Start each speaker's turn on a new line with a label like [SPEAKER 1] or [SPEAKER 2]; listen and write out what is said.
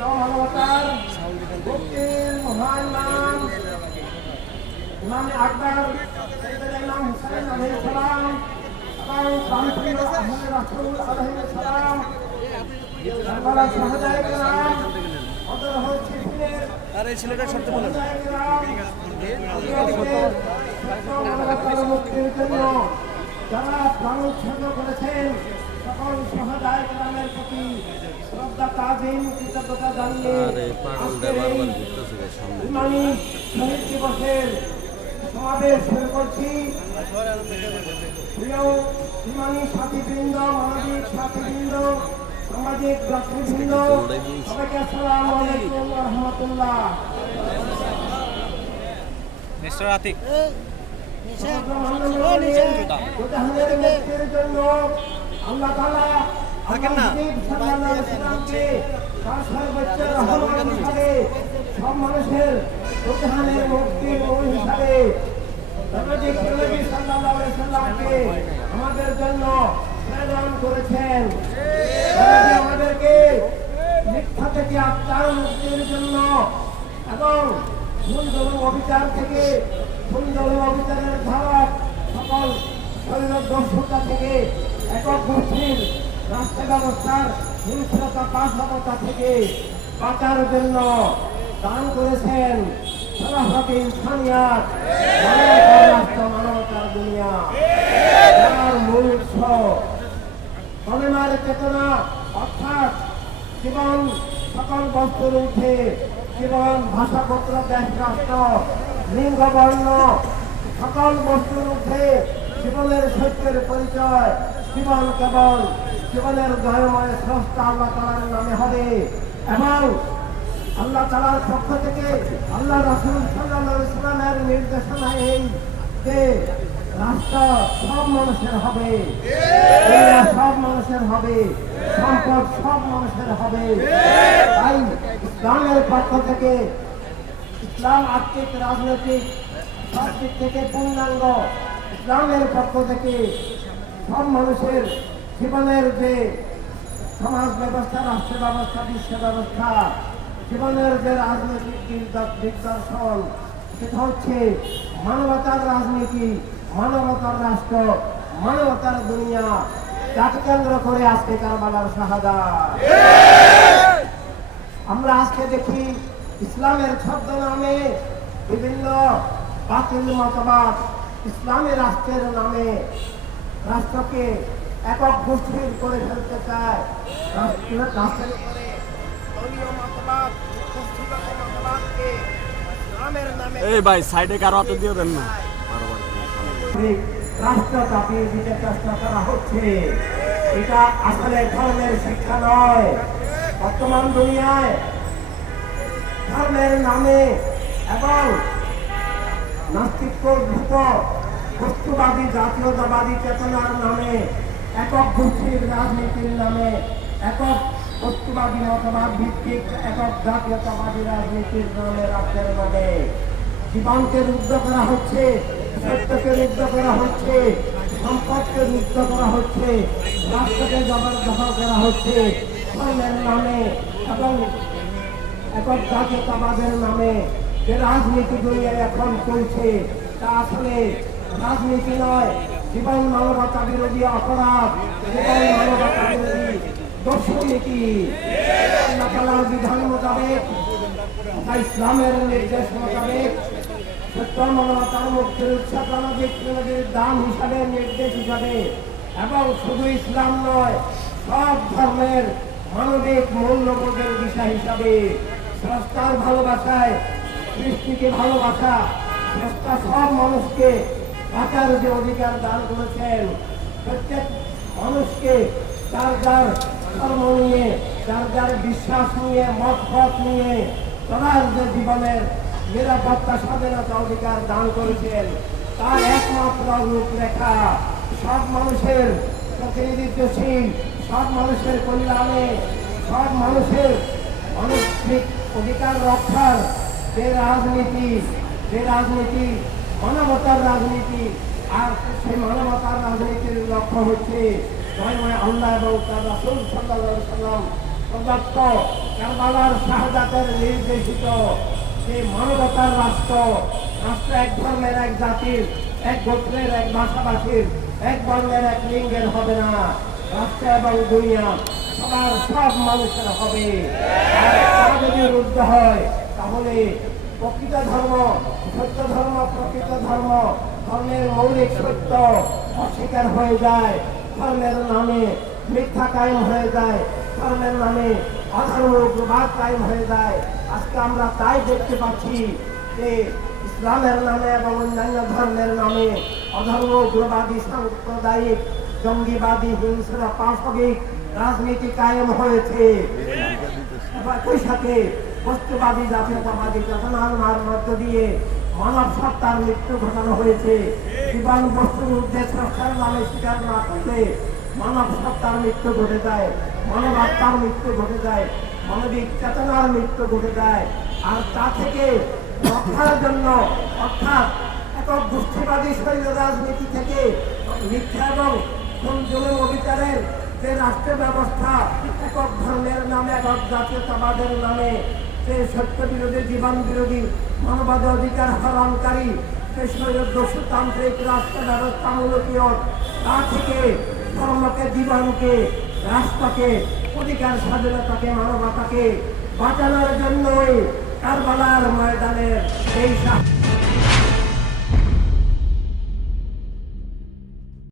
[SPEAKER 1] জনতার ভক্তির মহান
[SPEAKER 2] আর এই ছেলেটা সত্যি বলেন
[SPEAKER 1] যারা প্রাণ উৎসর্গ করেছেন সকল সহদায় গ্রামের প্রতি শ্রদ্ধা তাজিম কৃতজ্ঞতা জানিয়ে আজকের এই ইমানি শহীদ দিবসের সমাবেশ শুরু করছি। প্রিয় ইমানি সাথীবৃন্দ মানবিক সাথীবৃন্দ সামাজিক ব্যক্তিবৃন্দ সবাইকে আসসালামু আলাইকুম রহমতুল্লাহ।
[SPEAKER 2] মিস্টার আতিক।
[SPEAKER 1] জন্য
[SPEAKER 2] থাকেন না।
[SPEAKER 1] সব মানুষের জাহানের মুক্তির মূল হিসাবে আমাদের জন্য প্রেরণ করেছেন। আমাদেরকে মিথ্যা থেকে আত্মার মুক্তির জন্য এবং সুন্দর অবিচার থেকে সুন্দর অবিচারের ধারা সকল শরীর দর্শকতা থেকে একক গোষ্ঠীর রাষ্ট্র ব্যবস্থার হিংস্রতা পাশবতা থেকে বাঁচার জন্য দান করেছেন সরাসরি ইনসানিয়াত দুনিয়া। তার মূল উৎস কলেমার অর্থাৎ জীবন সকল বস্তুর উঠে জীবন ভাষাপত্র দেশ রাষ্ট্র লিঙ্গ বর্ণ সকল বস্তুর উঠে জীবনের সত্যের পরিচয় জীবন কেবল জীবনের জয়ময় স্রষ্টা আল্লাহ তালার নামে হবে। এবং আল্লাহ তালার পক্ষ থেকে আল্লাহ রসুল সাল্লাহ ইসলামের নির্দেশনা এই যে রাষ্ট্র সব মানুষের হবে। সব মানুষের হবে। সম্পদ সব মানুষের হবে। তাই ইসলামের পক্ষ থেকে, ইসলাম আর্থিক, রাজনৈতিক সব দিক থেকে পূর্ণাঙ্গ। ইসলামের পক্ষ থেকে সব মানুষের জীবনের যে সমাজ ব্যবস্থা, রাষ্ট্র ব্যবস্থা, বিশ্ব ব্যবস্থা, জীবনের যে রাজনৈতিক দিগদ- দিগদর্শন সেটা হচ্ছে মানবতার রাজনীতি, মানবতার রাষ্ট্র, মানবতার দুনিয়া। যাকে কেন্দ্র করে আজকে কারবালার শাহাদা। আমরা আজকে দেখি ইসলামের ছদ্ম নামে বিভিন্ন বাতিল মতবাদ ইসলামী রাষ্ট্রের নামে রাষ্ট্রকে একক গোষ্ঠীর করে ফেলতে চায় রাষ্ট্র- রাষ্ট্রের উপরে দলীয় মতবাদ গোষ্ঠীগত মতবাদকে ইসলামের নামে
[SPEAKER 2] এই ভাই সাইডে কারও হাতে দিয়ে দেন না।
[SPEAKER 1] রাষ্ট্র চাপিয়ে দিতে চেষ্টা করা হচ্ছে। এটা আসলে ধর্মের শিক্ষা নয়। বর্তমান দুনিয়ায় ধর্মের নামে এবং নাস্তিকভূত বস্তুবাদী জাতীয়তাবাদী চেতনার নামে, একক গোষ্ঠীর রাজনীতির নামে, একক বস্তুবাদী মতবাদ ভিত্তিক একক জাতীয়তাবাদী রাজনীতির নামে রাষ্ট্রের নামে জীবনকে রুদ্ধ করা হচ্ছে, সত্যকে রুদ্ধ করা হচ্ছে, সম্পদকে রুদ্ধ করা হচ্ছে, রাষ্ট্রকে জবরদখল করা হচ্ছে। ধর্মের নামে এবং একক জাতীয়তাবাদের নামে যে রাজনীতি দুনিয়ায় এখন চলছে। তা আসলে রাজনীতি নয় জীবন মানবতা বিরোধী অপরাধ। জীবন মানবতা বিরোধী দর্শনীতি আল্লাহ বিধান মোতাবেক তথা ইসলামের নির্দেশ মোতাবেক সত্য মানবতার মুক্তির নদীর দাম হিসাবে, নির্দেশ হিসাবে এবং শুধু ইসলাম নয়, সব ধর্মের মানবিক মূল্যবোধের বিষয় হিসাবে স্রষ্টার ভালোবাসায় সৃষ্টিকে ভালোবাসা, একটা সব মানুষকে বাঁচার যে অধিকার দান করেছেন, প্রত্যেক মানুষকে যার যার ধর্ম নিয়ে, যার যার বিশ্বাস নিয়ে মত পথ নিয়ে চলার যে জীবনের নিরাপত্তা, স্বাধীনতা অধিকার দান করেছেন, তার একমাত্র রূপরেখা, সব মানুষের প্রতিনিধিত্বশীল, সব মানুষের কল্যাণে, সব মানুষের মানসিক অধিকার রক্ষার যে রাজনীতি যে রাজনীতি, মানবতার রাজনীতি, আর সেই মানবতার রাজনীতির লক্ষ্য হচ্ছে আল্লাহ এবং নির্দেশিত যে মানবতার রাষ্ট্র রাষ্ট্র এক ধর্মের এক জাতির, এক গোত্রের এক ভাষাভাষীর, এক বর্ণের এক লিঙ্গের হবে না। রাষ্ট্র এবং দুনিয়া সবার সব মানুষের হবে। যদি রুদ্ধ হয় তাহলে প্রকৃত ধর্ম, সত্য ধর্ম, প্রকৃত ধর্ম, ধর্মের মৌলিক সত্য অস্বীকার হয়ে যায়। ধর্মের নামে মিথ্যা কায়েম হয়ে যায়। ধর্মের নামে অধর্ম উগ্রবাদ কায়েম হয়ে যায়। আজকে আমরা তাই দেখতে পাচ্ছি যে ইসলামের নামে এবং অন্যান্য ধর্মের নামে অধর্ম উগ্রবাদী সাম্প্রদায়িক, জঙ্গিবাদী, হিংস্র পাশবিক রাজনীতি কায়েম হয়েছে। একই সাথে বস্তুবাদী জাতীয়তাবাদী চেতনার মধ্য দিয়ে মানব সত্তার মৃত্যু ঘটানো হয়েছে। জীবন বস্তুর উদ্দেশ্য স্রষ্টার নামে স্বীকার না করলে মানব সত্তার মৃত্যু ঘটে যায়, মানব আত্মার মৃত্যু ঘটে যায়, মানবিক চেতনার মৃত্যু ঘটে যায়। আর তা থেকে রক্ষার জন্য, অর্থাৎ একক গোষ্ঠীবাদী শৈল রাজনীতি থেকে মিথ্যা এবং সংযমের অবিচারের যে রাষ্ট্র ব্যবস্থা একক ধর্মের নামে, একক জাতীয়তাবাদের নামে যে সত্য বিরোধী জীবন বিরোধী মানবাধ অধিকার হরণকারী যে শৈলদস্যতান্ত্রিক রাষ্ট্র ব্যবস্থামূলকীয় তা থেকে ধর্মকে, জীবনকে রাস্তাকে অধিকার স্বাধীনতাকে, মানবতাকে বাঁচানোর জন্যই কারবালার ময়দানের এই সা-